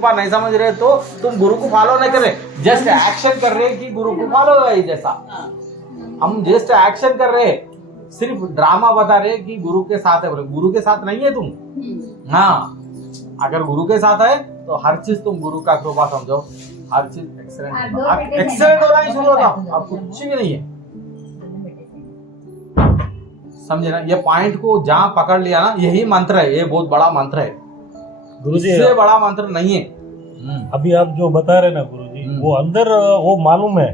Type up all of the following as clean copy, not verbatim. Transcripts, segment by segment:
कृपा नहीं समझ रहे तो तुम गुरु को फॉलो नहीं कर रहे, जस्ट एक्शन कर रहे कि गुरु को फॉलो है जैसा। हम जस्ट एक्शन कर रहे, सिर्फ ड्रामा बता रहे कि गुरु के साथ है, बोले गुरु के साथ नहीं है तुम। हाँ, अगर गुरु के साथ है तो हर चीज तुम गुरु का कृपा समझो, हर चीज एक्सीलेंट एक्सीलेंट होना ही शुरू होता, अब कुछ भी नहीं है। समझे ना, ये पॉइंट को जहां पकड़ लिया ना, यही मंत्र है, ये बहुत बड़ा मंत्र है गुरुजी, इससे बड़ा मंत्र नहीं है। अभी आप जो बता रहे ना गुरुजी, वो अंदर वो मालूम है,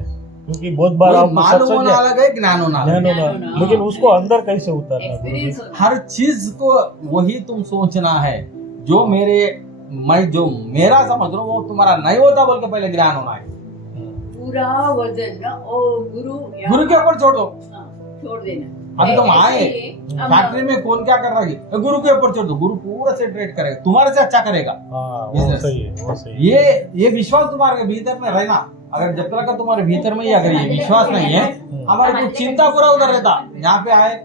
क्योंकि बहुत बार आप मालूम होना अलग है, ज्ञान होना अलग है, लेकिन उसको अंदर कैसे उतारना गुरुजी? हर चीज को वही तुम सोचना है, जो जो मेरा समझ रहा हूँ वो तुम्हारा नहीं होता बोल के पहले ज्ञान होना है। पूरा वजन ना गुरु के ऊपर छोड़ दो, छोड़ देना। अभी तुम आए फैक्ट्री में कौन क्या कर रहा है, गुरु के ऊपर छोड़ दो, गुरु पूरा से ट्रेड करेगा, तुम्हारे से अच्छा करेगा। वो सही है, वो सही है। ये विश्वास तुम्हारे भीतर में रहना, अगर जब तक तुम्हारे भीतर में ही अगर ये विश्वास नहीं है, हमारे को चिंता पूरा उधर रहता। यहाँ पे आए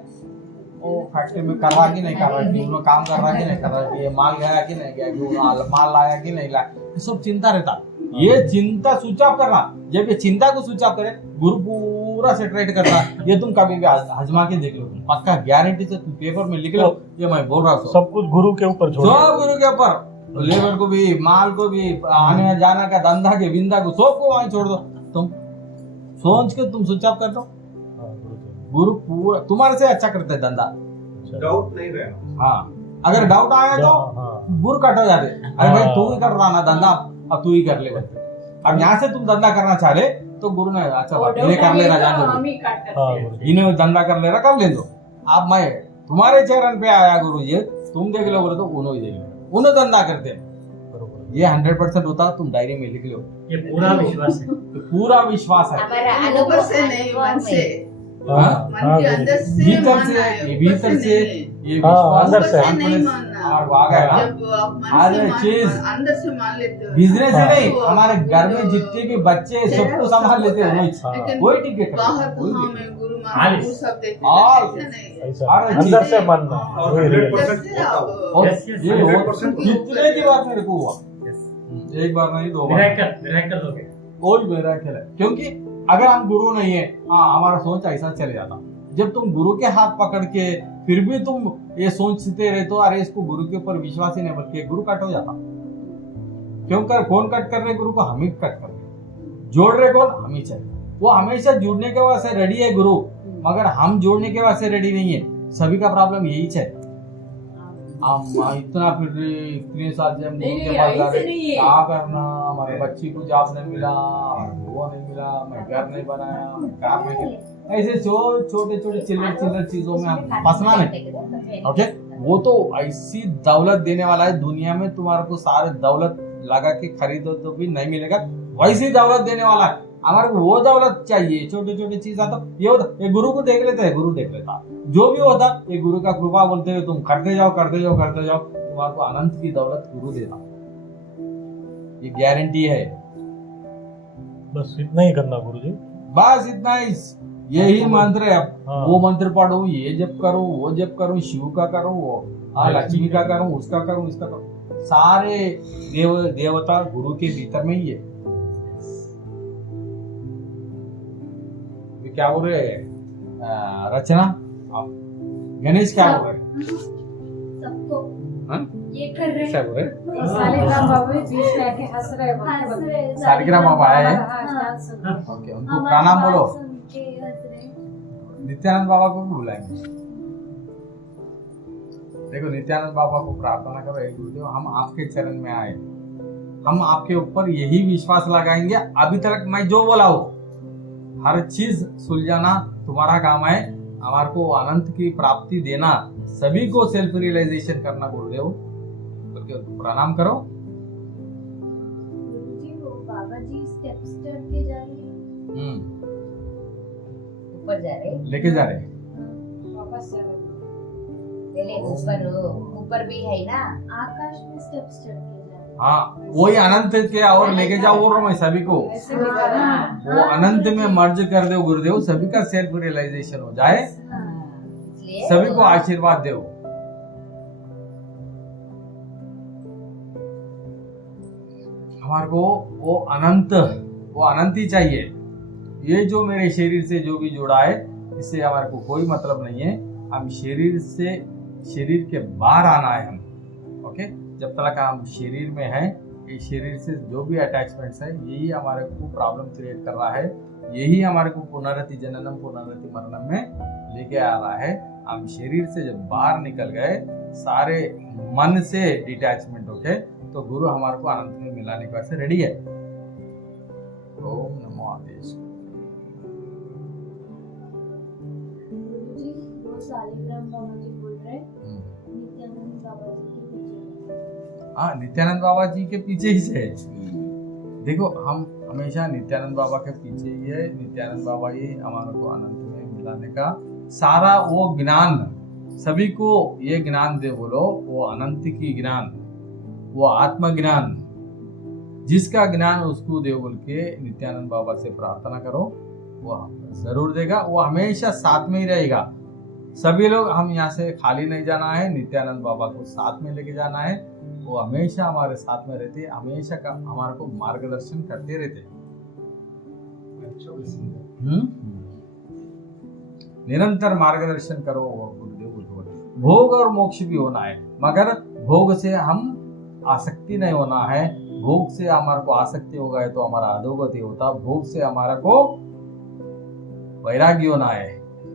वो फैक्ट्री में कर रहा कि नहीं कर रहा, उन्होंने काम कर रहा कि नहीं कर रहा, ये माल गया कि नहीं गया, माल लाया कि नहीं लाया, ये सब चिंता रहता। ये चिंता स्विच ऑफ करना, जब ये चिंता को स्विच ऑफ करे, गुरु पूरा से ट्रेड करता। ये तुम कभी भी हजमा के देख लो, पक्का गारंटी से तुम पेपर में लिख लो, ये मैं बोल रहा हूँ, सब कुछ गुरु के ऊपर छोड़, सब गुरु के ऊपर, लेबर को भी, माल को भी, आने जाना का धंधा के बिंदा को, सबको वहीं छोड़ दो। तुम सोच के तुम स्विच ऑफ कर दो, गुरु पूरा तुम्हारे से अच्छा करते हैं धंधा, डाउट नहीं रहना। हाँ, अगर डाउट आया तो गुरु कट हो जाते, अरे भाई तू ही कर रहा ना धंधा, अब तू ही कर ले। अब यहाँ से तुम धंधा करना चाह रहे तो गुरु ने अच्छा इन्हें कर लेना, जान दो, इन्हें धंधा कर लेना, कर ले दो। अब मैं तुम्हारे चरण पे आया गुरु जी, तुम देख लो बोले तो उन्होंने देख लो, उन्होंने धंधा करते हैं। ये 100% होता, तुम डायरी में लिख लो, ये पूरा विश्वास है, पूरा विश्वास है, अनुभव से नहीं, मन से, हाँ, मन के अंदर से, भीतर से, ये भीतर से ये विश्वास अंदर से नहीं मानना। और आ गया ना, जब आप मन हर से चीज अंदर से मान लेते हो, बिजनेस ही नहीं, हमारे घर में जितने भी बच्चे सबको संभाल लेते हैं, लेकिन वही टिकट बाहर तो हाँ मैं गुरु मान वो सब देखते हैं, ऐसे नहीं। हर अंदर से मानना, और 100% होता हो। और Yes, yes, ये 100% जितने की बात मेरे को हुआ, एक बार नहीं, दो बार, मिरेकल हो गया। कोई मेरा खेल है, क्योंकि अगर हम गुरु नहीं है, हाँ हमारा सोच ऐसा चले जाता। जब तुम गुरु के हाथ पकड़ के फिर भी तुम ये सोचते रहे तो अरे इसको गुरु के ऊपर विश्वास ही नहीं, बल्कि गुरु कट हो जाता। क्यों कर, कौन कट कर रहे गुरु को? हम ही कट कर रहे, जोड़ रहे कौन? हम ही चाहिए। वो हमेशा जुड़ने के वास्ते रेडी है गुरु, मगर हम जोड़ने के वास्ते रेडी नहीं है। सभी का प्रॉब्लम यही है, हम इतना फिर इतने साल से हम गुरु के पास जा रहे, क्या करना, हमारे बच्ची को जॉब नहीं मिला, वो नहीं मिला, मैं घर नहीं बनाया, मैं कार नहीं मिला, ऐसे छोटे छोटे चिल्लर चीजों में हम फंसना नहीं। ओके, वो तो ऐसी दौलत देने वाला है दुनिया में, तुम्हारे को सारे दौलत लगा के खरीदो तो भी नहीं मिलेगा, वैसी दौलत देने वाला है। हमारे को वो दौलत चाहिए, छोटे छोटे चीज आता ये होता, ये गुरु को देख लेते हैं, गुरु देख लेता, जो भी होता ये गुरु का कृपा बोलते हुए तुम करते जाओ, तुम्हारे को अनंत की दौलत गुरु देता, ये गारंटी है। बस इतना ही करना गुरुजी, बस इतना ही, यही मंत्र है। हाँ। वो मंत्र पढ़ो, ये जप करो, वो जप करो, शिव का करो, वो लक्ष्मी का करो, उसका करो, इसका करो, सारे देवता गुरु के भीतर में ही है। क्या बोल रहे रचना, गणेश क्या बोल रहे? सबको हाँ? ये कर रहे क्या बोल रहे? सालिग्राम बाबू बीच में आके हंस रहे, सालिग्राम बाबा आए, हाँ, ओके, उनको प्रणाम बोलो। नित्यानंद बाबा को भी बुलाएंगे। देखो, नित्यानंद बाबा को प्रार्थना करो, एक गुरुदेव हम आपके चरण में आए, हम आपके ऊपर यही विश्वास लगाएंगे, अभी तक मैं जो बोला हूं हर चीज सुलझाना तुम्हारा काम है, हमारे को अनंत की प्राप्ति देना, सभी को सेल्फ रियलाइजेशन करना गुरुदेव, बल्कि प्रणाम करो। गुरुजी वो बाबा जी स्टेप्स चढ़ के जा रहे हैं, ऊपर जा रहे, लेके जा रहे, वापस जा रहे, ऊपर भी है ना, आकाश में स्टेप्स चढ़ के जा रहे हैं। हाँ वही अनंत के और लेके जाओ, बोल रहा मैं सभी को, ऐसे निकाला, वो अनंत में मर्ज कर दो गुरुदेव, सभी का सेल्फ रियलाइजेशन हो जाए, सभी को आशीर्वाद दो। हमारे को वो अनंत ही चाहिए। ये जो मेरे शरीर से जो भी जुड़ा है इससे हमारे को कोई मतलब नहीं है। हम शरीर के बाहर आना है हम, ओके। जब तक हम शरीर में हैं, ये शरीर से जो भी अटैचमेंट्स है यही हमारे को प्रॉब्लम क्रिएट कर रहा है, यही हमारे को पुनरति जननम पुनरति मरणम में लेके आ रहा है। हम शरीर से जब बाहर निकल गए, सारे मन से डिटैचमेंट होके, तो गुरु हमारे को अनंत में मिलाने के वास्ते रेडी है। ओम नमो आदेश। गुरुजी वो शालिग्राम बाबा जी बोल रहे नित्यानंद बाबा जी के पीछे। हाँ, नित्यानंद बाबा जी के पीछे ही से देखो, हम हमेशा नित्यानंद बाबा के पीछे ही है। नित्यानंद बाबा ही हमारे को अनंत में मिलाने का सारा वो ज्ञान, सभी को ये ज्ञान दे बोलो, वो अनंत की ज्ञान, वो आत्म ज्ञान, जिसका ज्ञान उसको दे बोल के नित्यानंद बाबा से प्रार्थना करो, वो जरूर देगा। वो हमेशा साथ में ही रहेगा। सभी लोग, हम यहाँ से खाली नहीं जाना है, नित्यानंद बाबा को साथ में लेके जाना है। वो हमेशा हमारे साथ में रहते, हमेशा का हमारे को मार्गदर्शन करते रहते। निरंतर मार्गदर्शन करो। वो भोग और मोक्ष भी होना है, मगर भोग से हम आसक्ति नहीं होना है। भोग से हमारे को आसक्ति हो गए तो हमारा अधोगति होता। भोग से हमारा को वैराग्य होना है,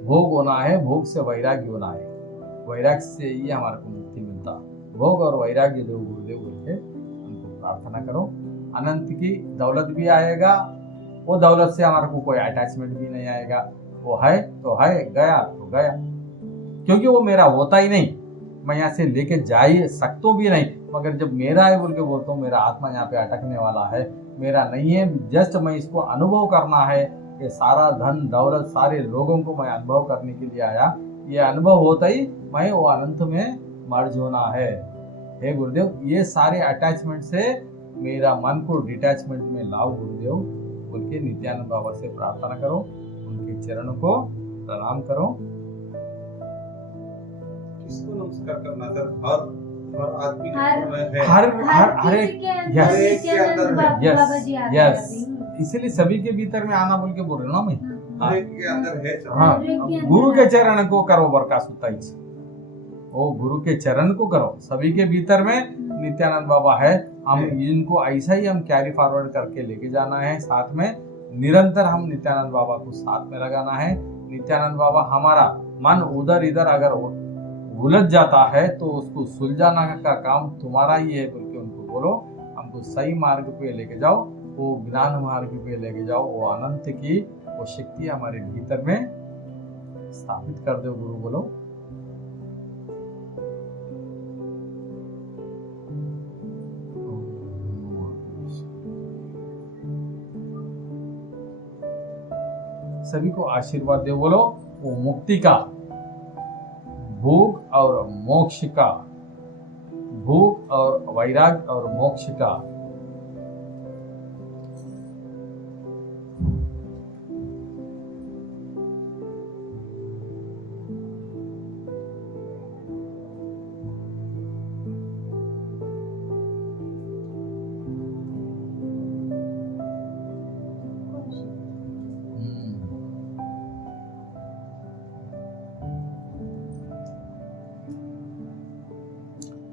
भोग होना है, भोग से वैराग्य होना है। वैराग्य से ही हमारे को मुक्ति मिलता। भोग और वैराग्य दो गुरुदेव बोल के उनको प्रार्थना करो। अनंत की दौलत भी आएगा, वो दौलत से हमारे को कोई अटैचमेंट भी नहीं आएगा। वो है तो है, गया तो गया, क्योंकि वो मेरा होता ही नहीं। मैं यहाँ से लेके जा ही सकता भी नहीं, मगर जब मेरा है बोल के बोलता हूँ, मेरा आत्मा यहाँ पे अटकने वाला है, मेरा नहीं है। जस्ट मैं इसको अनुभव करना है। ये सारा धन दौलत सारे लोगों को मैं अनुभव करने के लिए आया। ये अनुभव होता ही मैं वो अनंत में मर्ज होना है। हे गुरुदेव, ये सारे अटैचमेंट से मेरा मन को डिटैचमेंट में लाओ गुरुदेव बोल के नित्यानंद बाबा से प्रार्थना करो। उनके चरणों को प्रणाम करो। किसको नमस्कार करना सर? हर आदमी हर एक यस, इसीलिए सभी के भीतर में आना बोल के बोल रहे ना मैं। के अंदर है सर। हाँ, गुरु के चरण को करो बरका सुताई, ओ गुरु के चरण को करो। सभी के भीतर में नित्यानंद बाबा है। हम इनको ऐसा ही हम कैरी फॉरवर्ड करके लेके जाना है। साथ में निरंतर हम नित्यानंद बाबा को साथ में लगाना है। नित्यानंद बाबा, हमारा मन उधर इधर अगर उलझ जाता है तो उसको सुलझाना का काम तुम्हारा ही है बोल के उनको बोलो। हमको सही मार्ग पे लेके जाओ, वो ज्ञान मार्ग पे लेके जाओ। वो अनंत की वो शक्ति हमारे भीतर में स्थापित कर दो गुरु बोलो। सभी को आशीर्वाद दे बोलो। वो मुक्ति का, भोग और मोक्ष का, भोग और वैराग्य और मोक्ष का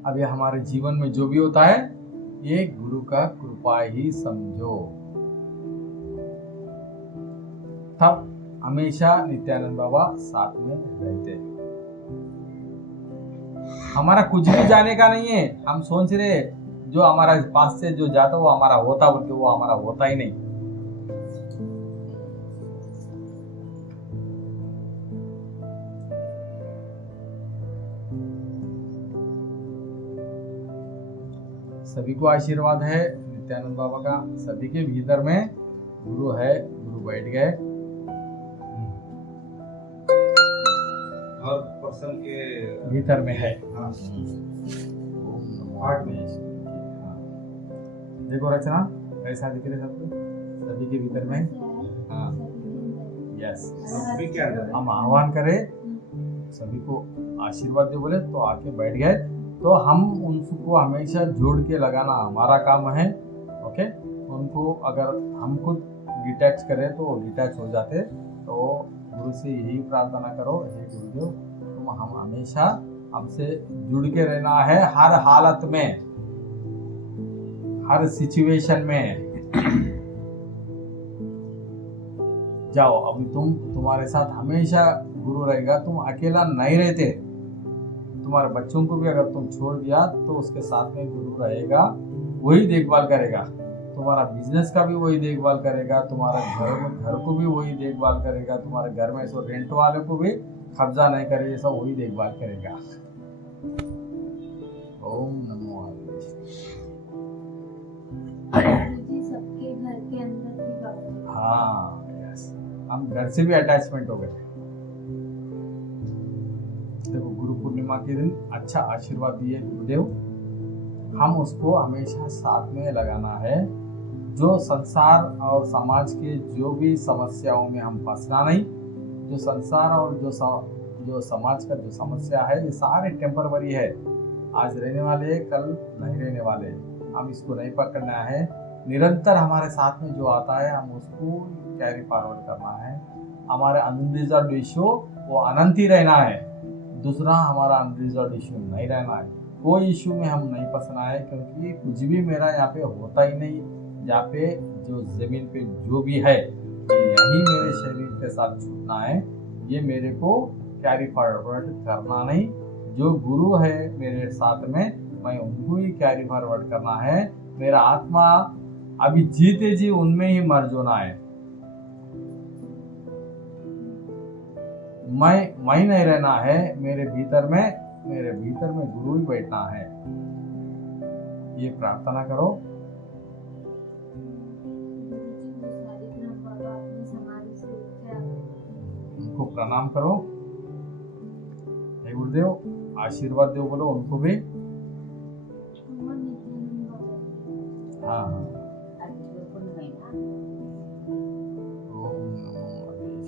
अब ये हमारे जीवन में जो भी होता है ये गुरु का कृपा ही समझो। तब हमेशा नित्यानंद बाबा साथ में रहते। हमारा कुछ भी जाने का नहीं है। हम सोच रहे जो हमारा पास से जो जाता वो हमारा होता बोल के, वो हमारा होता ही नहीं। सभी को आशीर्वाद है नित्यानंद बाबा का। सभी के भीतर में गुरु है, गुरु बैठ गए। हर पर्सन के भीतर में है। हाँ। हार्ट में देखो रचना कैसा दिख रहे सबको, सभी के भीतर में। हाँ, यस, सभी के अंदर है। हम आह्वान करें सभी को आशीर्वाद दे बोले तो आके बैठ गए। तो हम उनको हमेशा जोड़ के लगाना हमारा काम है और ओके, उनको अगर हम खुद डिटैच करें तो डिटैच हो जाते। तो गुरु से यही प्रार्थना करो, हे गुरुदेव तुम हम हमेशा हमसे जुड़ के रहना है, हर हालत में, हर सिचुएशन में। जाओ, अभी तुम्हारे साथ हमेशा गुरु रहेगा, तुम अकेला नहीं रहते। तुम्हारे बच्चों को भी अगर तुम छोड़ दिया तो उसके साथ में गुरु रहेगा, वही देखभाल करेगा। तुम्हारा बिजनेस का भी वही देखभाल करेगा, तुम्हारा घर को भी वही देखभाल करेगा, तुम्हारे घर में सो रेंट वाले को भी कब्जा नहीं करेगा, सब वही देखभाल करेगा। ओम नमो नारायण। गुरुजी सबके घर के अंदर भी बाबा जी। हाँ यस, हम घर से भी अटैचमेंट हो गए। देखो, गुरु पूर्णिमा के दिन अच्छा आशीर्वाद दिए गुरुदेव, हम उसको हमेशा साथ में लगाना है। जो संसार और समाज के जो भी समस्याओं में हम फंसना नहीं। जो संसार और जो समाज का जो समस्या है, ये सारे टेम्परवरी है। आज रहने वाले, कल नहीं रहने वाले। हम इसको नहीं पकड़ना है। निरंतर हमारे साथ में जो आता है, हम उसको कैरी फॉरवर्ड करना है। हमारे अनरिजर्व्ड इशू वो अनंत ही रहना है। दूसरा, हमारा अनरिजर्व्ड इशू नहीं रहना है। कोई इशू में हम नहीं फंसना है, क्योंकि कुछ भी मेरा यहाँ पे होता ही नहीं। यहाँ पे जो जमीन पे जो भी है, यही मेरे शरीर के साथ छूटना है। ये मेरे को कैरी फॉरवर्ड करना नहीं। जो गुरु है मेरे साथ में, मैं उनको ही कैरी फॉरवर्ड करना है। मेरा आत्मा अभी जीते जी उनमें ही मर्ज होना है। मैं नहीं रहना है। मेरे भीतर में गुरु ही बैठना है। ये प्रार्थना करो। उनको प्रणाम करो। हे गुरुदेव, आशीर्वाद दो बोलो उनको भी। हाँ, ओम नमो नारायण।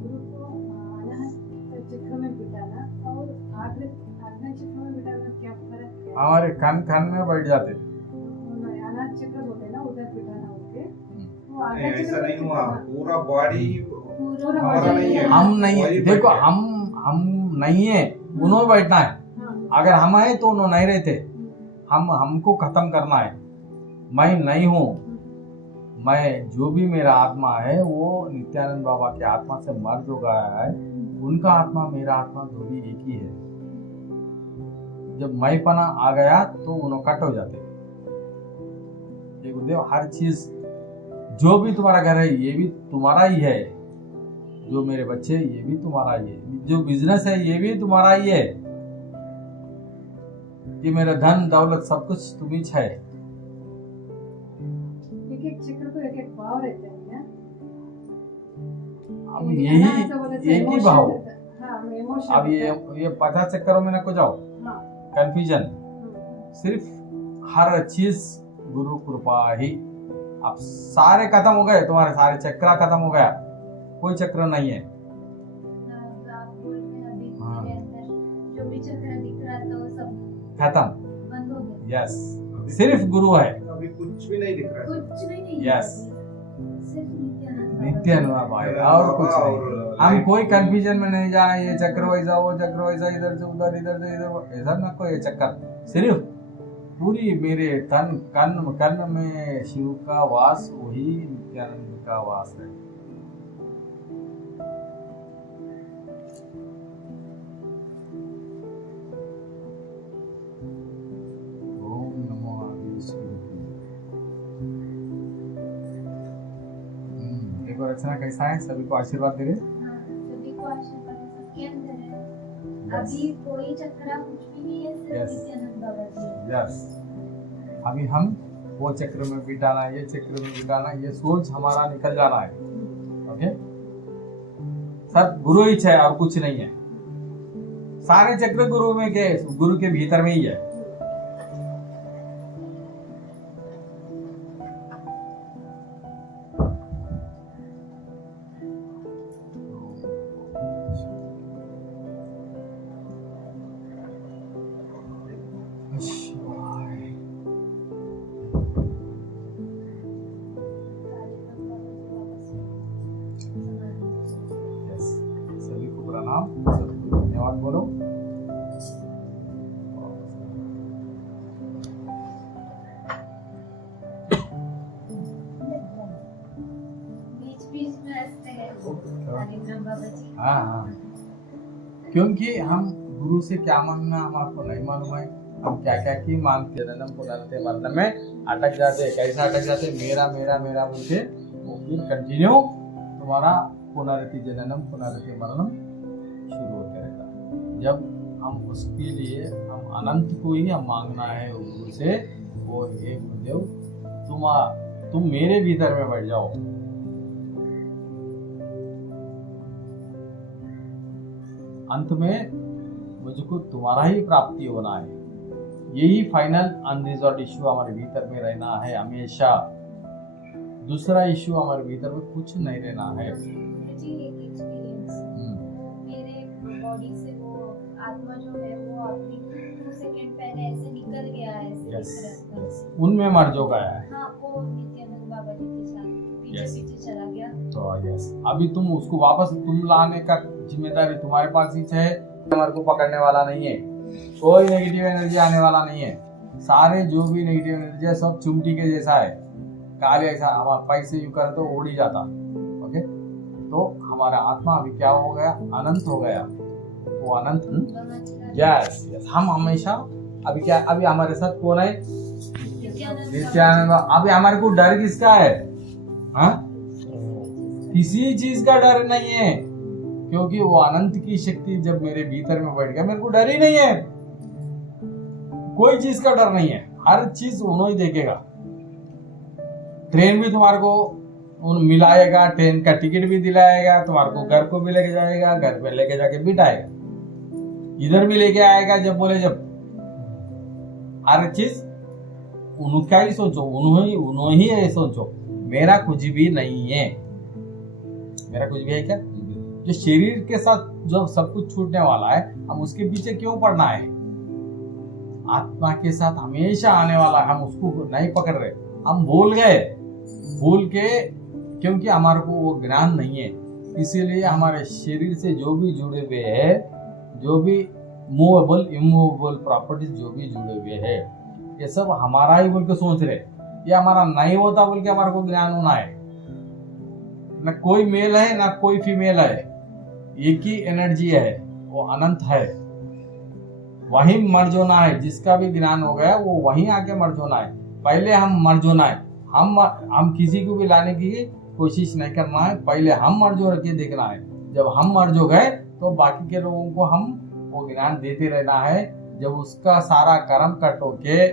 गुरु को अनाहत चक्र में बिठाना और आज्ञा चक्र में बिठाना क्या फर्क है? हमारे कान में बैठ जाते। अनाहत चक्र होते हैं ना, उधर बिठाना होते। वो नहीं, आज्ञा ऐसा चक्र नहीं में हुआ। बिठाना। पूरा बॉडी पूरा हमारा नहीं है। हम नहीं है। वही देखो, बैठ गया। हम नहीं है, उन्होंने बैठना है। हाँ। अगर हम आए तो उन्होंने नहीं रहते। हमको खत्म करना है। मैं नहीं हूँ। मैं, जो भी मेरा आत्मा है, वो नित्यानंद बाबा के आत्मा से मर्ज हो गया है। उनका आत्मा, मेरा आत्मा दोनों एक ही है। जब मैं पना आ गया तो उन्होंने कट हो जाते। ये गुरुदेव, हर चीज, जो भी तुम्हारा घर है, ये भी तुम्हारा ही है। जो मेरे बच्चे, ये भी तुम्हारा ही है। जो बिजनेस है, ये भी तुम्हारा ही है। ये मेरा धन दौलत सब कुछ तुम ही है। एक एक चक्र को एक एक भाव रहता है ना। अब ये यही अनाहत तो बोलते हैं, एक ही emotion भाव। रहता है। हाँ, emotion अब रहता है। ये 50 चक्करों में न को जाओ, हाँ। कंफ्यूजन। सिर्फ हर चीज गुरु कृपा ही। अब सारे खत्म हो गए, तुम्हारे सारे चक्र खत्म हो गया, कोई चक्र नहीं है। आप बोल रहे हैं अभी हाँ। मेरे अंदर जो भी चक्र दिख रहा था वो सब खत्म। बंद हो गया। यस, सिर्फ गुरु है। अभी कुछ भी नहीं दिख रहा है। कुछ भी नहीं Yes. सिर्फ नित्यानंद बाबा। नित्यानंद भाई, और कुछ नहीं। हम कोई कंफ्यूजन में नहीं जाना। ये चक्र वैसा, वो चक्र वैसा, इधर से उधर, इधर से इधर, ऐसा ना कोई चक्कर। सिर्फ पूरी मेरे तन कन में शिव का वास, वही नित्यानंद का वास है। ओम नमो नारायण। देखो रचना कैसा है, सभी को आशीर्वाद दे रहे। हाँ, सभी को आशीर्वाद है, सबके अंदर है। अभी कोई चक्र कुछ भी नहीं है, सिर्फ Yes. नित्यानंद बाबा जी। यस, अभी हम वो चक्र में बिठाना, ये चक्र में बिठाना, ये सोच हमारा निकल जाना है। ओके, सब गुरु ही है और कुछ नहीं है। सारे चक्र गुरु में के, गुरु के भीतर में ही है। शालिग्राम बाबा जी। हाँ हाँ, क्योंकि हम गुरु से क्या मांगना हमारे को नहीं मालूम है। हम क्या क्या की मांगते जन्म पुनर्ते मरण में अटक जाते, कैसा अटक जाते, मेरा मेरा मेरा बोल के वो फिर कंटिन्यू तुम्हारा पुनरति जननम पुनरति मरणम शुरू होते रहता। जब हम उसके लिए हम अनंत को ही हम मांगना है गुरु से, वो हे गुरुदेव तुम मेरे भीतर में बैठ जाओ। अंत में मुझको तुम्हारा ही प्राप्ति होना है, यही फाइनल अनरिजॉल्व इश्यू हमारे भीतर में रहना है हमेशा। दूसरा इश्यू हमारे भीतर में कुछ नहीं रहना है। जी एक एक्सपीरियंस मेरे बॉडी से वो आत्मा जो है वो अभी 2 सेकंड पहले ऐसे निकल गया है, ऐसे Yes. दिख रहा है। उनमें मर जो गया है। हाँ वो नित्यानंद बाबा जी के साथ पीछे Yes. पीछे चला गया। तो यस, अभी तुम उसको वापस तुम लाने का जिम्मेदारी तुम्हारे पास ही है। हमारे को पकड़ने वाला नहीं है, कोई नेगेटिव एनर्जी आने वाला नहीं है। सारे जो भी नेगेटिव एनर्जी है सब चुमटी के जैसा है, काले ऐसा हमारा पैसे यू कर तो उड़ ही जाता। ओके, तो हमारा आत्मा अभी क्या हो गया, अनंत हो गया। वो अनंत यस यस, हम हमेशा अभी क्या, अभी हमारे साथ कौन है, नित्यानंद। अभी हमारे को डर किसका है, हाँ किसी चीज का डर नहीं है, क्योंकि वो अनंत की शक्ति जब मेरे भीतर में बैठ गया, मेरे को डर ही नहीं है, कोई चीज का डर नहीं है। हर चीज उन्होंने ही देखेगा। ट्रेन भी तुम्हारे को मिलाएगा, ट्रेन का टिकट भी दिलाएगा, तुम्हारे को घर को भी लेके जाएगा, घर पे लेके जाके बिठाएगा, इधर भी लेके आएगा जब बोले जब। हर चीज उनका ही सोचो, उन्होंने ही सोचो, मेरा कुछ भी नहीं है। मेरा कुछ भी है क्या? जो शरीर के साथ जो सब कुछ छूटने वाला है, हम उसके पीछे क्यों पड़ना है? आत्मा के साथ हमेशा आने वाला, हम उसको नहीं पकड़ रहे, हम भूल गए, भूल के, क्योंकि हमारे को वो ज्ञान नहीं है। इसीलिए हमारे शरीर से जो भी जुड़े हुए हैं, जो भी मूवेबल इमूवेबल प्रॉपर्टीज जो भी जुड़े हुए हैं, ये सब हमारा ही बोल के सोच रहे, ये हमारा नहीं होता बोल के हमारे को ज्ञान होना है। न कोई मेल है ना कोई फीमेल है, एक ही एनर्जी है, वो अनंत है। वही मर्ज होना है। जिसका भी ज्ञान हो गया वो वहीं आके मर्ज होना है। पहले हम मर्ज होना है, हम किसी को भी लाने की कोशिश नहीं करना है, पहले हम मर्ज हो के देखना है। जब हम मर्ज हो गए तो बाकी के लोगों को हम वो ज्ञान देते रहना है। जब उसका सारा कर्म कट होके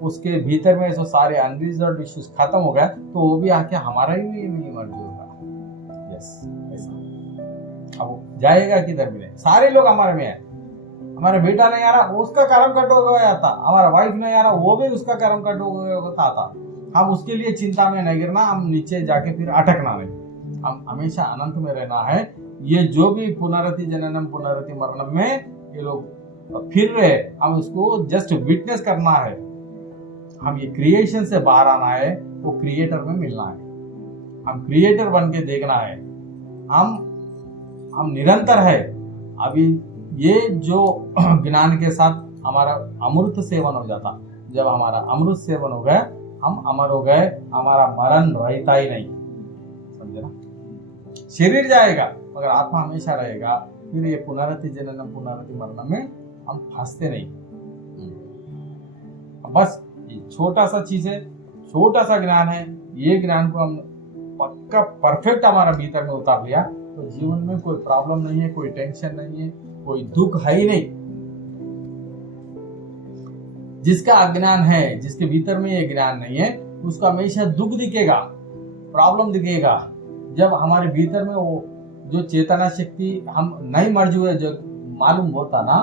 उसके भीतर में जो सारे अनरिजॉल्व्ड इश्यूज खत्म हो गए, तो वो भी आके हमारा ही मर्ज होगा। यस, ऐसा। अब जाएगा किधर भी नहीं, सारे लोग हमारे में है। हमारा बेटा नहीं आ रहा, उसका कर्म कट हो गया था। हमारा वाइफ नहीं आ रहा, वो भी उसका कर्म कट हो गया था। हम उसके लिए चिंता में नहीं गिरना, हम नीचे जाके फिर अटकना नहीं, हम हमेशा अनंत में रहना है। ये जो भी पुनरति जननम पुनरति मरणम में ये लोग फिर रहे, हम उसको जस्ट विटनेस करना है। हम ये क्रिएशन से बाहर आना है, वो क्रिएटर में मिलना है, हम क्रिएटर बन के देखना है। हम निरंतर है। अभी ये जो ज्ञान के साथ हमारा अमृत सेवन हो जाता, जब हमारा अमृत सेवन हो गया, हम अमर हो गए, हमारा मरण रहता ही नहीं। समझे ना? शरीर जाएगा मगर आत्मा हमेशा रहेगा। फिर ये पुनरति जननम पुनरति मरणम में हम फंसते नहीं। बस ये छोटा सा चीज है, छोटा सा ज्ञान है। ये ज्ञान को हम पक्का परफेक्ट हमारा भीतर में उतार लिया तो जीवन में कोई प्रॉब्लम नहीं है, कोई टेंशन नहीं है, कोई दुख है ही नहीं। जिसका अज्ञान है, जिसके भीतर में ये ज्ञान नहीं है, उसको हमेशा दुख दिखेगा, प्रॉब्लम दिखेगा। जब हमारे भीतर में वो जो चेतना शक्ति हम नहीं मर्ज हुए जो मालूम होता ना,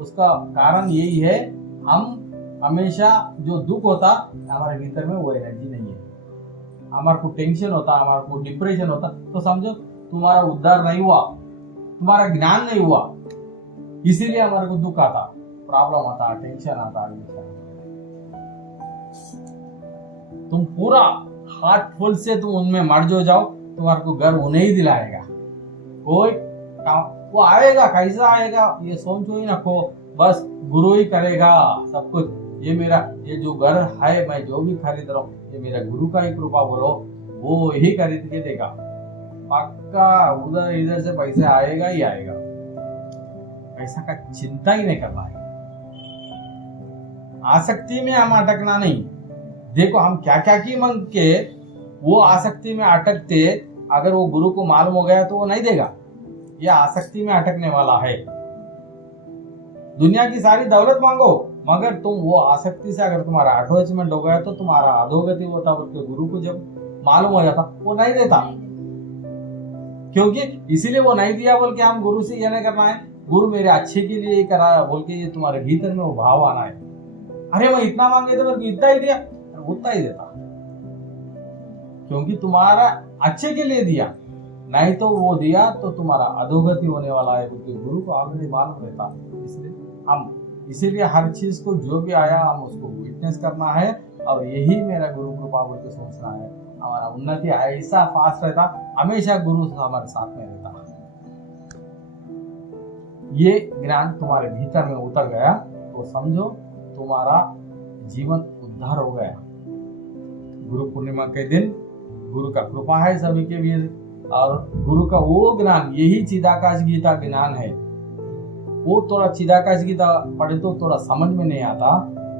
उसका कारण यही है, हम हमेशा जो दुख होता हमारे भीतर में वो एनर्जी नहीं है। हमारे को टेंशन होता, हमारे को डिप्रेशन होता, तो समझो तुम्हारा उद्धार नहीं हुआ, तुम्हारा ज्ञान नहीं हुआ, इसीलिए हमारे को दुख आता, प्रॉब्लम आता, टेंशन आता। तुम पूरा हार्टफुल से तुम उनमें मर्ज हो जाओ, तुम्हारे को घर उन्हें ही दिलाएगा। कोई वो आएगा, कैसा आएगा ये सोचो ही ना को, बस गुरु ही करेगा सब कुछ। ये जो घर है, मैं जो भी खरीद रहा हूँ, ये मेरा गुरु का ही कृपा बोलो, वो ही खरीद के देगा। पक्का उधर इधर से पैसे आएगा ही आएगा, पैसा का चिंता ही नहीं करना है। आसक्ति में हम अटकना नहीं। देखो हम क्या क्या की मांग के वो आसक्ति में अटकते, अगर वो गुरु को मालूम हो गया तो वो नहीं देगा। ये आसक्ति में अटकने वाला है। दुनिया की सारी दौलत मांगो, मगर तुम वो आसक्ति से अगर तुम्हारा अटैचमेंट हो गया तो तुम्हारा अधोगति होता, बोलते गुरु को जब मालूम हो जाता वो नहीं देता। क्योंकि इसीलिए वो नहीं दिया बोल के हम गुरु से ये नहीं करना है, गुरु मेरे अच्छे के लिए करा बोल के, ये तुम्हारे भीतर में वो भाव आना है। अरे मैं इतना मांगे तो मेरे को इतना ही दिया, उतना ही देता, क्योंकि तुम्हारा अच्छे के लिए दिया। नहीं तो वो दिया तो तुम्हारा अधोगति होने वाला है, क्योंकि गुरु को ऑलरेडी मालूम रहता। इसीलिए हर चीज को जो भी आया हम उसको विटनेस करना है, और यही मेरा गुरु कृपा बोल के सोचना है। हमारा उन्नति ऐसा फास्ट रहता, हमेशा गुरु हमारे साथ में रहता। ये ज्ञान तुम्हारे भीतर में उतर गया तो समझो तुम्हारा जीवन उद्धार हो गया। गुरु पूर्णिमा के दिन गुरु का कृपा है सभी के भी, और गुरु का वो ज्ञान, यही चिदाकाश गीता ज्ञान है। वो थोड़ा चिदाकाश गीता पढ़े तो थोड़ा समझ में नहीं आता,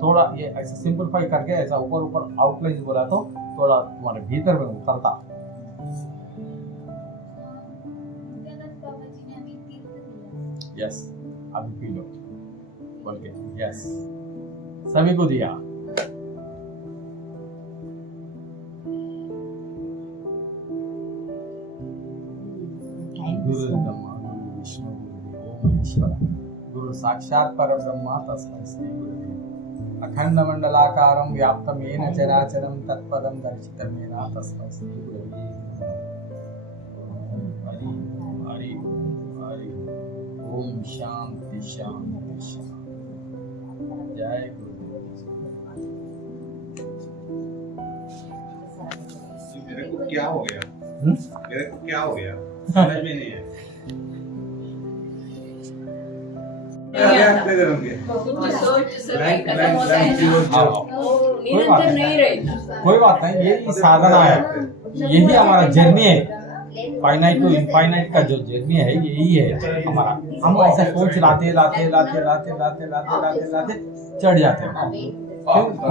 थोड़ा ये ऐसा सिंपलीफाई करके ऐसा ऊपर ऊपर आउटलाइन बोला तो थोड़ा तुम्हारे भीतर में उतरता। यस, अभी पी लो बोल के, यस सभी को दिया। गुरु ब्रह्मा गुरु विष्णु गुरु महेश्वर गुरु साक्षात परब्रह्म तस्मै श्री गुरुवे अखंड मंडलाकारं व्याप्तं येन चराचरं तत्पदं दर्शितं येन तस्मै श्री गुरुवे हरि हरि हरि ओम शांति शांति शांति। जय गुरुदेव। मेरे को क्या हो गया? मेरे को क्या हो गया समझ में नहीं है। निरंतर नहीं रहता। कोई बात नहीं, यही साधना है, यही हमारा जर्नी है। फाइनाइट टू इनफाइनाइट का जो जर्नी है यही है हमारा। हम ऐसा सोच लाते लाते लाते लाते लाते लाते लाते लाते चढ़ जाते हैं।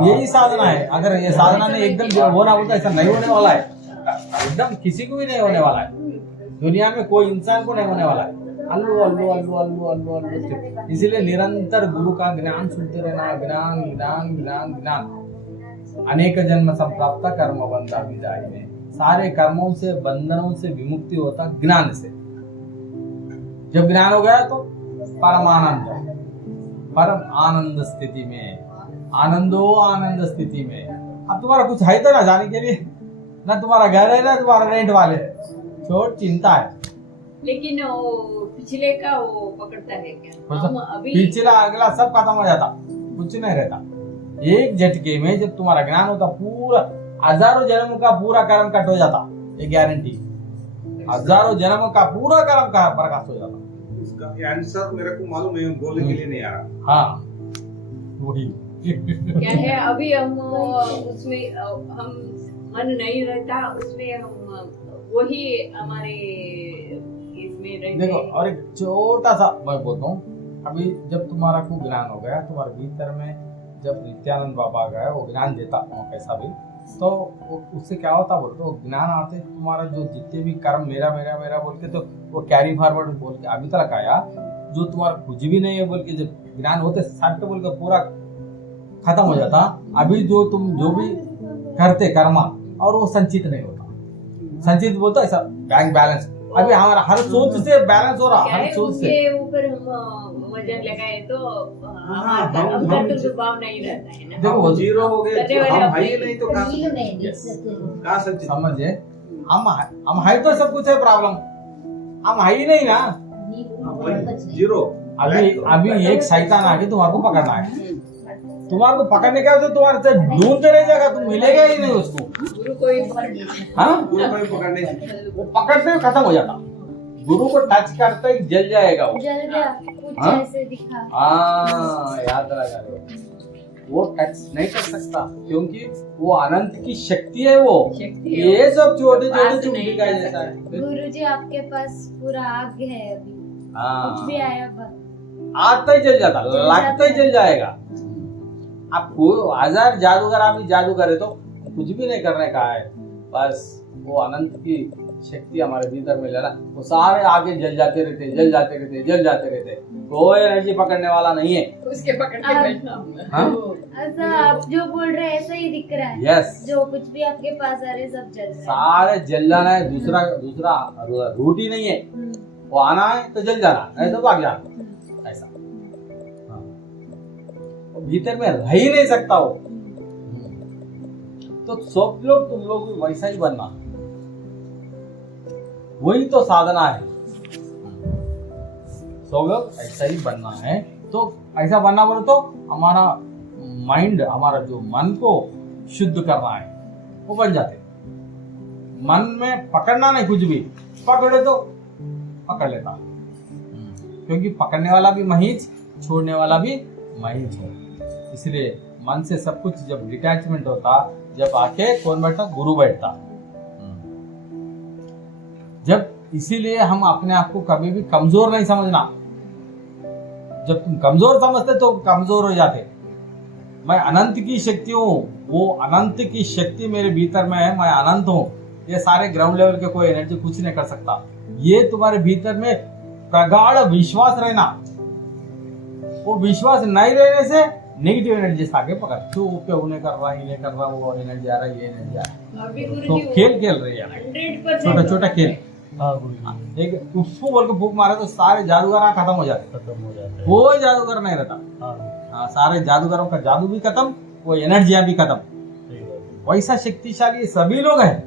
यही साधना है। अगर ये साधना ने एकदम होना बोलता ऐसा नहीं होने वाला है, एकदम किसी को भी नहीं होने वाला है। दुनिया में कोई इंसान को नहीं होने वाला है। अल्लू अल्लू अल्लू अल्लू अल्लू अल्लू। इसीलिए निरंतर गुरु का ज्ञान सुनते रहना, ज्ञान ज्ञान ज्ञान ज्ञान। अनेक जन्म संप्राप्त कर्म बंधा विदाई में, सारे कर्मों से बंधनों से विमुक्ति होता ज्ञान से। जब ज्ञान हो गया तो परमानंद, परम आनंद स्थिति में, आनंदो आनंद स्थिति में। अब तुम्हारा कुछ है तो ना जाने के लिए, ना तुम्हारा घर है ना तुम्हारा रेंट वाले, छोड़ चिंता है। लेकिन वो पिछले का वो पकड़ता है क्या? हम अभी पिछला अगला सब खत्म हो जाता, कुछ नहीं रहता। एक झटके में जब तुम्हारा ज्ञान होता, पूरा हजारों जन्मों का पूरा कर्म कट हो जाता, ये गारंटी। हजारों जन्मों का पूरा कर्म का प्रकाश हो जाता। इसका आंसर मेरे को मालूम है, बोलने के लिए नहीं आ रहा। हाँ वही क्या है, अभी हम उसमें हम मन नहीं रहता, उसमें हम वही हमारे इसमें रहते। देखो, और एक छोटा सा मैं बोलता हूँ, अभी जब तुम्हारा को ज्ञान हो गया, तुम्हारे भीतर में जब नित्यानंद बाबा गए वो ज्ञान देता कैसा भी, तो उससे क्या होता बोलते, वो ज्ञान आते तुम्हारा जो जितने भी कर्म मेरा मेरा मेरा बोल के, तो वो कैरी फॉरवर्ड बोल के अभी तक आया। जो तुम्हारा कुछ भी नहीं है बोल के जब ज्ञान होते सट बोल के पूरा खत्म हो जाता। अभी जो तुम जो भी करते कर्मा, और वो संचित नहीं होता। संचित बोलता ऐसा बैंक बैलेंस, अभी हमारा हर सोच से बैलेंस हो रहा, हर सोच से ऊपर हम वजन लगाए तो हमारा भाव नहीं रहता है ना। देखो जीरो हो गए तो हम है ही नहीं तो कहाँ संचित? समझे, हम है तो सब कुछ है, प्रॉब्लम हम है ही नहीं ना। जीरो। अभी एक शैतान आके तुम्हारे को पकड़ना है, तुम्हारे को पकड़ने का तो तुम्हारे से ढूंढते रह जाएगा, तुम मिलेगा ही नहीं उसको। गुरु कोई हाँ, गुरु को पकड़ने से वो पकड़ते हुए खत्म हो जाता। गुरु को टच करते ही जल जाएगा वो। जल गया कुछ हाँ? ऐसे दिखा। हाँ याद रखा, वो टच नहीं कर सकता, क्योंकि वो अनंत की शक्ति है। वो शक्ति है। ये सब छोटे छोटे पास चुटकी नहीं का जा जैसा है। गुरुजी आपके पास पूरा आग है अभी, कुछ भी हाँ, आया आता ही जल जाता, जल लगता ही जाता है। जल जाएगा। आप 1000 जादूगर आप जादू करे तो कुछ भी नहीं करने का है, बस वो अनंत की शक्ति हमारे भीतर में लेना, वो सारे आगे जल जाते रहते, जल जाते रहते, जल जाते रहते, कोई एनर्जी पकड़ने वाला नहीं है। उसके पकड़ के बैठना हाँ? ऐसा आप जो बोल रहे हैं ऐसा ही दिख रहा है। यस, जो कुछ भी आपके पास आ रहे सब जल रहे हैं। सारे जल जाना है, दूसरा दूसरा रूट ही नहीं है। वो आना है तो जल जाना, नहीं तो भाग जाना, ऐसा। हाँ। वो भीतर में रह ही नहीं सकता वो। तो सब लोग तुम लोग भी वैसा ही बनना, वही तो साधना है। सब लोग ऐसा ही बनना है। तो ऐसा बनना बोले तो हमारा माइंड, हमारा जो मन को शुद्ध करना है, वो बन जाते। मन में पकड़ना नहीं, कुछ भी पकड़े तो पकड़ लेता, क्योंकि पकड़ने वाला भी महीज, छोड़ने वाला भी महीज है। इसलिए मन से सब कुछ जब डिटैचमेंट होता, जब आके कौन बैठता? गुरु बैठता। जब इसीलिए हम अपने आप को कभी भी कमजोर नहीं समझना। जब तुम कमजोर समझते तो कमजोर हो जाते। मैं अनंत की शक्ति हूँ, वो अनंत की शक्ति मेरे भीतर में है, मैं अनंत हूँ। ये सारे ग्राउंड लेवल के कोई एनर्जी कुछ नहीं कर सकता। ये तुम्हारे भीतर में प्रगाढ़ विश्वास रहना। वो विश्वास नहीं रहने से नेगेटिव एनर्जी आके पकड़, तू क्यों नहीं कर रहा, ये नहीं कर रहा, वो एनर्जी आ रहा है, ये एनर्जी आ रहा है। अभी तो गुरुजी खेल रही है, 100% छोटा छोटा खेल। हाँ गुरुजी, एक उसको बोल के फूक मारे तो सारे जादूगर खत्म हो जाते, खत्म हो जाता है। कोई जादूगर नहीं रहता। हाँ, हाँ, सारे जादूगरों का जादू भी खत्म, वो एनर्जियां भी खत्म। सही बात है। वैसा शक्तिशाली सभी लोग हैं,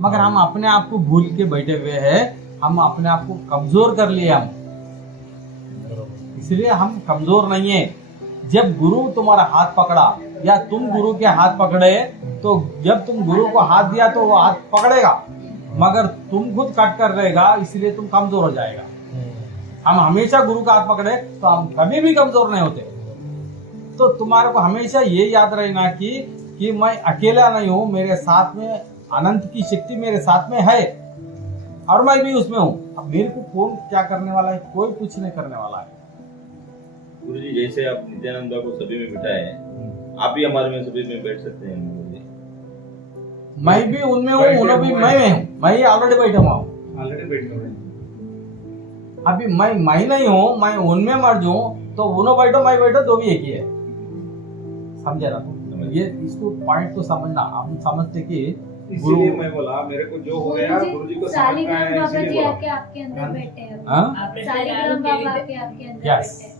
मगर हम अपने आप को भूल के बैठे हुए हैं। हम अपने आप को कमजोर कर लिए हम, बरोबर। इसलिए हम कमजोर नहीं है। जब गुरु तुम्हारा हाथ पकड़ा या तुम गुरु के हाथ पकड़े, तो जब तुम गुरु को हाथ दिया तो वो हाथ पकड़ेगा, मगर तुम खुद कट कर रहेगा, इसलिए तुम कमजोर हो जाएगा। हम हमेशा गुरु का हाथ पकड़े तो हम कभी भी कमजोर नहीं होते। तो तुम्हारे को हमेशा ये याद रहना कि मैं अकेला नहीं हूँ, मेरे साथ में अनंत की शक्ति मेरे साथ में है और मैं भी उसमें हूँ। अब मेरे को कौन क्या करने वाला है? कोई कुछ नहीं करने वाला है। गुरुजी, जैसे आप नित्यानंद बाबा को सभी में बिठाए हैं, आप भी हमारे में सभी में बैठ सकते हैं गुरुजी। मैं भी उनमें हूँ, उन्हें भी मैं में हूँ। मैं ही ऑलरेडी बैठा हुआ हूँ। ऑलरेडी बैठे हुए हैं। अभी मैं नहीं हूँ, मैं उनमें मर्ज हूँ, तो उन्हों बैठो मैं बैठो, दो भी एक ही है। समझे ना? ये इसको पॉइंट तो समझना। हम समझते कि इसीलिए मैं बोला, मेरे को जो हो गया गुरुजी को समझ में शालिग्राम आया, बाबा इसीलिए जी बोला। आके आपके अंदर बैठे हैं। हाँ? शालिग्राम बाबा आके आपके अंदर Yes. बैठे हैं।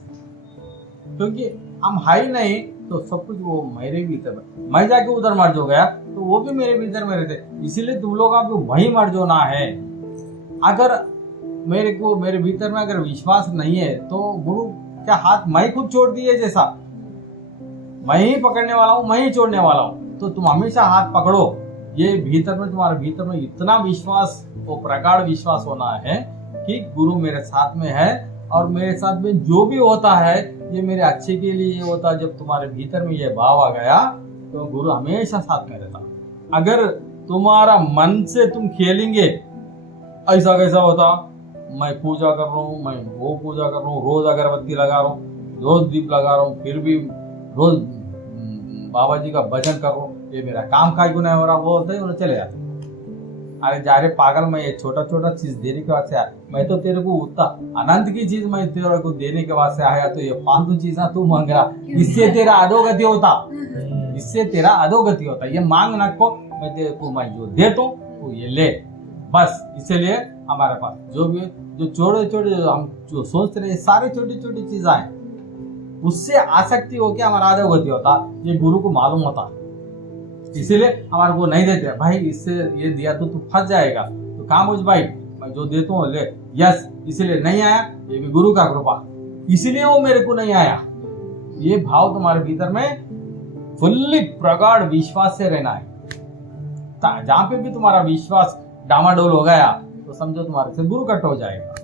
क्योंकि हम है ही नहीं तो सब कुछ वो मेरे भीतर में। मैं जाके उधर मर्ज हो गया तो वो भी मेरे भीतर में रहते। इसीलिए तुम लोग आप वही मर्ज होना है। अगर मेरे भीतर में अगर विश्वास नहीं है तो गुरु क्या हाथ मैं खुद छोड़ दिए जैसा, मैं ही पकड़ने वाला हूँ, मैं ही छोड़ने वाला हूँ। तो तुम हमेशा हाथ पकड़ो। ये भीतर में तुम्हारे भीतर में इतना विश्वास, वो प्रगाढ़ विश्वास होना है कि गुरु मेरे साथ में है और मेरे साथ में जो भी होता है ये मेरे अच्छे के लिए होता। जब तुम्हारे भीतर में ये भाव आ गया तो गुरु हमेशा साथ में रहता। अगर तुम्हारा मन से तुम खेलेंगे, ऐसा कैसा होता, मैं पूजा कर रहा हूँ, मैं वो पूजा कर रहा हूँ, रोज अगरबत्ती लगा रहा हूँ, रोज दीप लगा रहा हूँ, फिर भी रोज बाबा जी का भजन कर रहा हूँ, ये मेरा काम काहे को नहीं हो रहा, वो होते ही चले जाते। अरे जा रे पागल, मैं ये छोटा छोटा चीज देने के वास्ते आया, मैं तो तेरे को उतना अनंत की चीज मैं तेरे को देने के वास्ते आया, तो ये फालतू चीज तू मांग रहा, इससे तेरा अधोगति होता, इससे तेरा अधोगति होता। ये मांग ना को, मैं तेरे को मैं जो देता हूँ तो ये ले, बस। इसीलिए हमारे पास जो भी जो छोटे छोटे हम जो सोचते रहे सारे छोटी छोटी चीजें हैं, उससे आसक्ति होकर हमारा अधोगति होता। ये गुरु को मालूम होता, इसीलिए हमारे को नहीं देते। भाई इससे ये दिया तो तू फंस जाएगा, तो काम हो भाई, मैं जो देता हूँ ले। यस, इसीलिए नहीं आया, ये भी गुरु का कृपा, इसीलिए वो मेरे को नहीं आया। ये भाव तुम्हारे भीतर में फुल्ली प्रगाढ़ विश्वास से रहना है। जहां पे भी तुम्हारा विश्वास डामाडोल हो गया तो समझो तुम्हारे से गुरु कट हो जाएगा।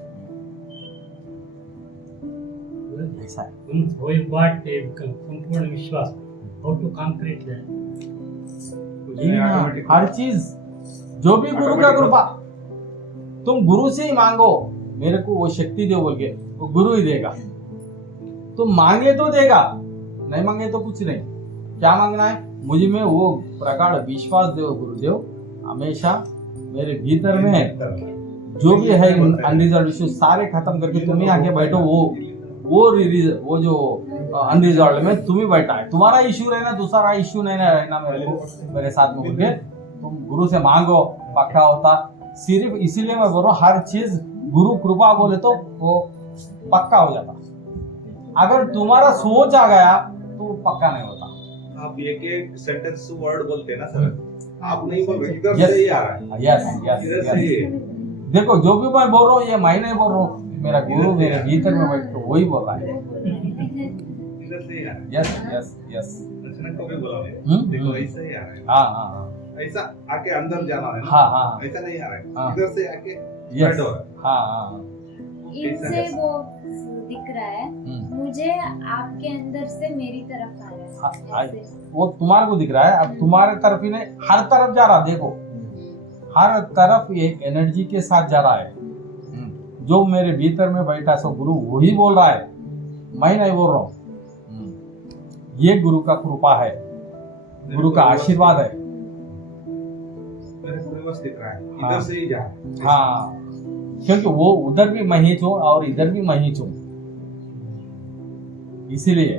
ऐसा है। होय वाट ते संपूर्ण विश्वास how to concrete that. यही ना, हर चीज जो भी गुरु का कृपा, तुम गुरु से ही मांगो मेरे को वो शक्ति दो बोल के, वो गुरु ही देगा। तुम मांगे तो देगा, नहीं मांगे तो कुछ नहीं। क्या मांगना है? मुझे में वो प्रगाढ़ विश्वास दो गुरुदेव, हमेशा मेरे भीतर में जो भी है अनरिजॉल्व इश्यू सारे खत्म करके तुम ही आके बैठो। वो जो अनरिजॉल्व में तुम ही बैठा है, तुम्हारा इश्यू रहना, दूसरा इश्यू नहीं रहना मेरे साथ में बोल के तुम गुरु से मांगो, पक्का होता। सिर्फ इसीलिए मैं बोल रहा हूँ, हर चीज गुरु कृपा बोले तो वो पक्का हो जाता। अगर तुम्हारा सोच आ गया तो पक्का नहीं होता। आप एक सेंटेंस वर्ड बोलते हैं ना सर, आप नहीं बोल रहे, इधर Yes. से ही आ रहा है, यस इधर से ही है। देखो जो भी मैं बोल रहा हूँ ये मैं नहीं बोल रहा हूँ, मेरा गुरु मेरे भीतर में बैठ के वही बोल रहा है। इधर से ही आ रहा है। यस यस यस दर्शनक को भी बोला हम्म, देखो हम्म। ऐसा ही आ रहा है, हाँ ऐसा आके अंदर जाना है ना, हाँ हाँ ऐसा नहीं आ रहा है, हाँ। इधर से आके यस spread हो रहा है। हाँ इनसे वो दिख रहा है, हम्म। मुझे आपके अंदर से मेरी तरफ आ हाँ, रहा है ऐसे। वो तुम्हारे को दिख रहा है, अब तुम्हारे तरफ ही नहीं हर तरफ जा रहा। देखो हर तरफ एक एनर्जी के साथ जा रहा है। जो मेरे भीतर में बैठा सो गुरु वही बोल रहा है, मैं नहीं बोल रहा हूँ। ये गुरु का कृपा है, गुरु का आशीर्वाद है। मेरे को रिवर्स दिख रहा है, हाँ। इधर से ही जा रहा है। हाँ, क्योंकि वो उधर भी मैं ही हूँ और इधर भी मैं ही हूँ, इसीलिए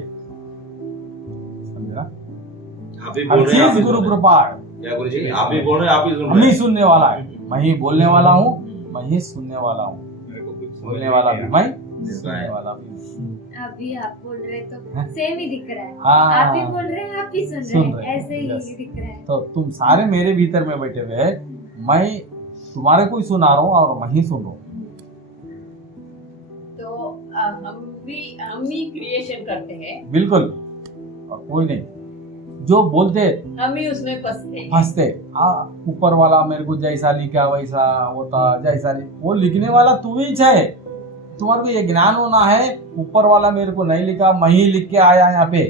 समझा। आप ही हर बोल रहे हैं, आप चीज ही गुरु सुन रहे हैं। कृपा है। क्या गुरु जी, आप ही बोल रहे हैं, आप ही सुन हम ही रहे हैं। सुनने वाला है, मैं ही बोलने वाला हूँ, मैं ही सुनने वाला हूँ। मेरे को कुछ समझ बोलने नहीं वाला आया। भी मैं, सुनने वाला भी। अभी आप बोल रहे तो हाँ। सेम ही दिख रहा है, हाँ। आप ही बोल रहे हैं आप ही सुन सुन रहे रहे हैं, हैं, ऐसे ही yes. दिख रहा है। तो तुम सारे मेरे भीतर में बैठे हुए हैं, मैं तुम्हारे को ही सुना रहा हूँ और मैं ही सुन रहा हूँ। तो हम ही क्रिएशन करते हैं, बिल्कुल, और कोई नहीं। जो बोलते हम ही उसमें फंसते हैं। हंसते, हाँ ऊपर वाला मेरे को जैसा लिखा वैसा होता, जैसा वो लिखने वाला तू ही है। तुम्हारे को ये ज्ञान होना है, ऊपर वाला मेरे को नहीं लिखा, मैं ही लिख के आया यहाँ पे,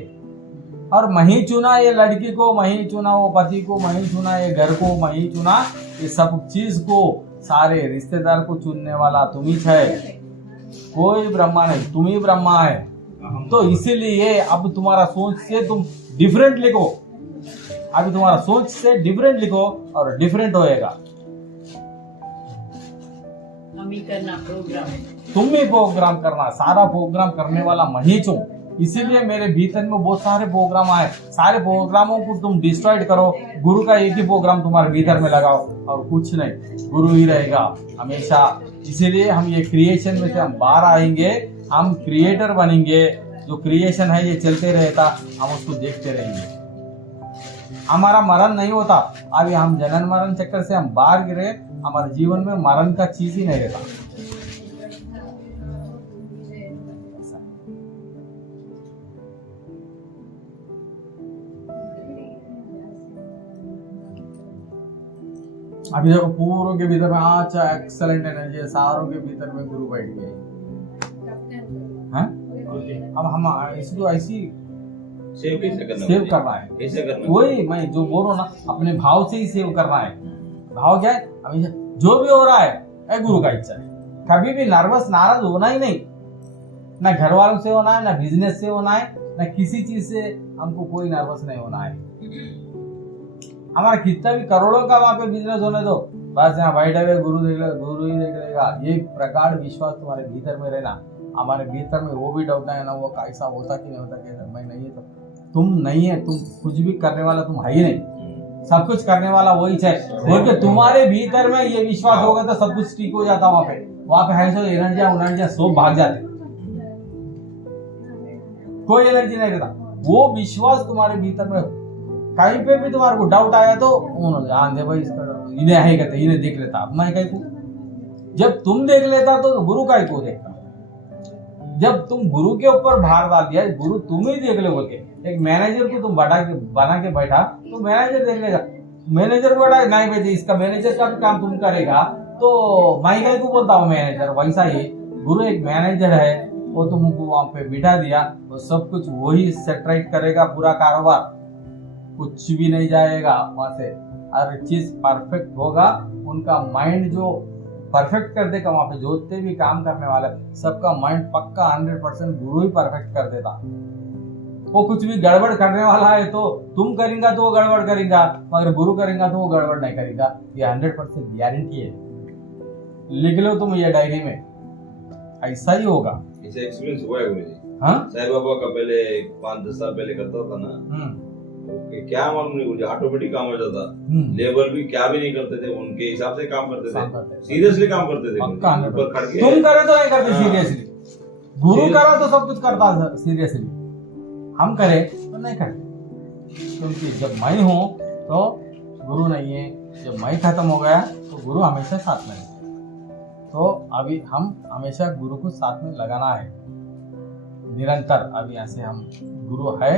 और मैं ही चुना ये लड़की को, मैं ही चुना वो पति को, मैं ही चुना ये घर को, मैं ही चुना ये सब चीज को, सारे रिश्तेदार को चुनने वाला तुम ही है। कोई ब्रह्मा नहीं, तुम ही ब्रह्मा है। तो इसीलिए अब तुम्हारा सोच से तुम डिफरेंट लिखो, अभी तुम्हारा सोच से डिफरेंट लिखो और डिफरेंट होएगा। हम ही करना प्रोग्राम। तुम ही प्रोग्राम करना, सारा प्रोग्राम करने वाला मैं ही हूँ। इसीलिए मेरे भीतर में बहुत सारे प्रोग्राम आए, सारे प्रोग्रामों को तुम डिस्ट्रॉय करो, गुरु का एक ही प्रोग्राम तुम्हारे भीतर में लगाओ और कुछ नहीं, गुरु ही रहेगा हमेशा। इसीलिए हम ये क्रिएशन में से हम बाहर आएंगे, हम क्रिएटर बनेंगे। जो क्रिएशन है ये चलते रहता, हम उसको देखते रहेंगे। हमारा मरण नहीं होता, अभी हम जनन मरण चक्कर से हम बाहर गिरे, हमारे जीवन में मरण का चीज ही नहीं रहता। अभी देखो पूरों के भीतर में अच्छा एक्सलेंट एनर्जी है, सारों के भीतर में गुरु बैठ गए हैं। अब हम इसको ऐसी सेव कैसे करना सेव मुझे? करना है, कैसे करना? वही मैं जो बोल रहा हूँ ना, अपने भाव से ही सेव करना है। भाव क्या है? अभी जो भी हो रहा है गुरु का इच्छा है। कभी भी नर्वस नाराज होना ही नहीं, ना घर वालों से होना है, ना बिजनेस से होना है, ना किसी चीज से हमको कोई नर्वस नहीं होना है। हमारा कितना भी करोड़ों का वहां पे बिजनेस होने दो, बस यहाँ बैठे हुए गुरु देख लेगा, गुरु ही देख लेगा। ये प्रगाढ़ विश्वास तुम्हारे भीतर में रहना। हमारे भीतर में वो भी डाउट है ना, वो कैसा होता कि नहीं होता, कैसा मैं नहीं है तो तुम नहीं है, तुम कुछ भी करने वाला तुम है ही नहीं, सब कुछ करने वाला वही है। बोल तुम्हारे भीतर में ये विश्वास होगा तो सब कुछ ठीक हो जाता। वहां पे है सो एनर्जियां सब भाग जाते, कोई एनर्जी नहीं रहता। वो विश्वास तुम्हारे भीतर में, कहीं पे भी तुम्हारे को डाउट आया तो ध्यान दे भाई, इन्हें है कहते, इन्हें देख लेता, अब मैं कहीं को जब तुम देख लेता तो गुरु का ही को देखता। जब तुम गुरु के ऊपर भार डाल दिया, गुरु तुम ही देख ले बोल के, एक मैनेजर को तुम बना के बैठा तो मैनेजर देख लेगा। मैनेजर को बैठा नहीं भाई, इसका मैनेजर का भी काम तुम करेगा तो मैं कहीं को बोलता हूँ मैनेजर। वैसा ही गुरु एक मैनेजर है, वो तुमको वहां पे बिठा दिया, वो सब कुछ वही सेटराइट करेगा, पूरा कारोबार कुछ भी नहीं जाएगा वहां से, हर चीज परफेक्ट होगा। उनका माइंड जो परफेक्ट कर देगा वहां पे, जो भी काम करने वाले सबका माइंड पक्का 100% गुरु ही परफेक्ट कर देता। वो कुछ भी गड़बड़ करने वाला है तो तुम करेंगे तो वो गड़बड़ करेगा, मगर गुरु करेगा तो वो गड़बड़ नहीं करेगा, ये 100% गारंटी है। लिख लो तुम ये डायरी में, ऐसा ही होगा। ऐसा एक्सपीरियंस हुआ है गुरुजी। हाँ साईं बाबा का पहले 5-10 साल पहले करता था ना, तो क्या मालूम नहीं गुरुजी, ऑटोमेटिक काम हो जाता। लेबर भी क्या भी नहीं करते थे, उनके हिसाब से काम करते थे, सीरियसली काम करते थे। पक्का ऊपर खड़ के तुम करे तो नहीं करते हाँ। सीरियसली, गुरु करा तो सब कुछ करता सीरियसली, हम करे तो नहीं करते। क्योंकि जब मैं हूं तो गुरु नहीं है, जब मैं खत्म हो गया तो गुरु हमेशा साथ में है। तो अभी हम हमेशा गुरु को साथ में लगाना है निरंतर। अभी ऐसे हम गुरु है,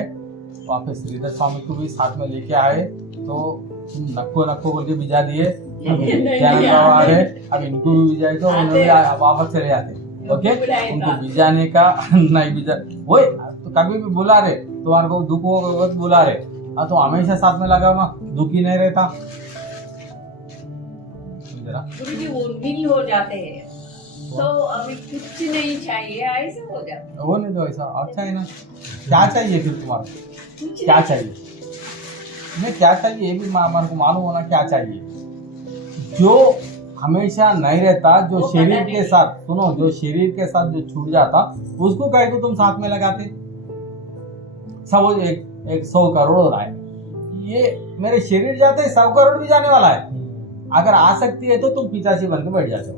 वहाँ पे श्रीधर स्वामी को भी साथ में लेके आए, तो तुम नक्को नक्को बोल के भिजा दिए, आ रहे, अब इनको भी भिजाए तो उन्होंने वापस चले जाते। ओके, उनको भिजाने का नहीं भिजा, वो तो कभी भी बुला रहे तुम्हारे को दुख हो बुला रहे, तो हमेशा साथ में लगा हुआ दुखी नहीं रहता। गुरुजी वो मिल हो जाते हैं तो अभी कुछ नहीं चाहिए, ऐसे हो जाता। वो नहीं तो ऐसा अच्छा है ना। क्या चाहिए फिर तुम्हारा, क्या चाहिए नहीं, क्या चाहिए ये भी हमारे को मालूम होना क्या चाहिए। जो हमेशा नहीं रहता, जो शरीर के साथ, सुनो, जो शरीर के साथ जो छूट जाता उसको कहे को तुम साथ में लगाते। सब एक 100 करोड़ हो रहा है, ये मेरे शरीर जाते 100 करोड़ भी जाने वाला है। अगर आ सकती है तो तुम 85 बन के बैठ जाते हो,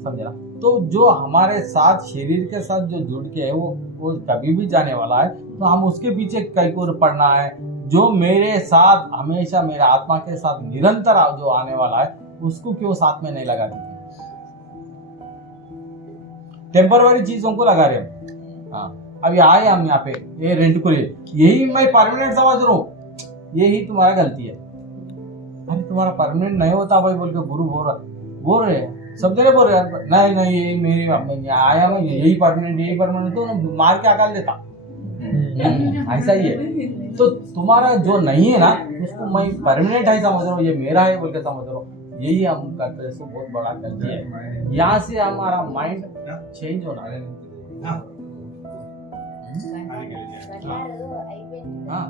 समझना। तो जो हमारे साथ शरीर के साथ जो जुड़ के है वो कभी भी जाने वाला है, तो हम उसके पीछे कई को पड़ना है। जो मेरे साथ हमेशा मेरे आत्मा के साथ निरंतर जो आने वाला है उसको क्यों साथ में नहीं लगा देते, टेम्पररी चीजों को लगा रहे हम। हाँ, अभी आए हम यहाँ पे ये रेंट को लिए, यही मैं परमानेंट समझ रहा हूँ, यही तुम्हारा गलती है। अरे तुम्हारा परमानेंट नहीं होता भाई बोल के गुरु बोल रहे हैं, सब जगह बोल रहे हैं नहीं नहीं यही मेरी आया मैं यही परमानेंट तो मार के अकाल देता। ऐसा ही है। तो तुम्हारा जो नहीं है ना उसको मैं परमानेंट है समझ रहा हूँ, ये मेरा है बोल के समझ रहा हूँ, यही हम करते हैं। बहुत बड़ा गलती है। यहाँ से हमारा माइंड चेंज होना है। हाँ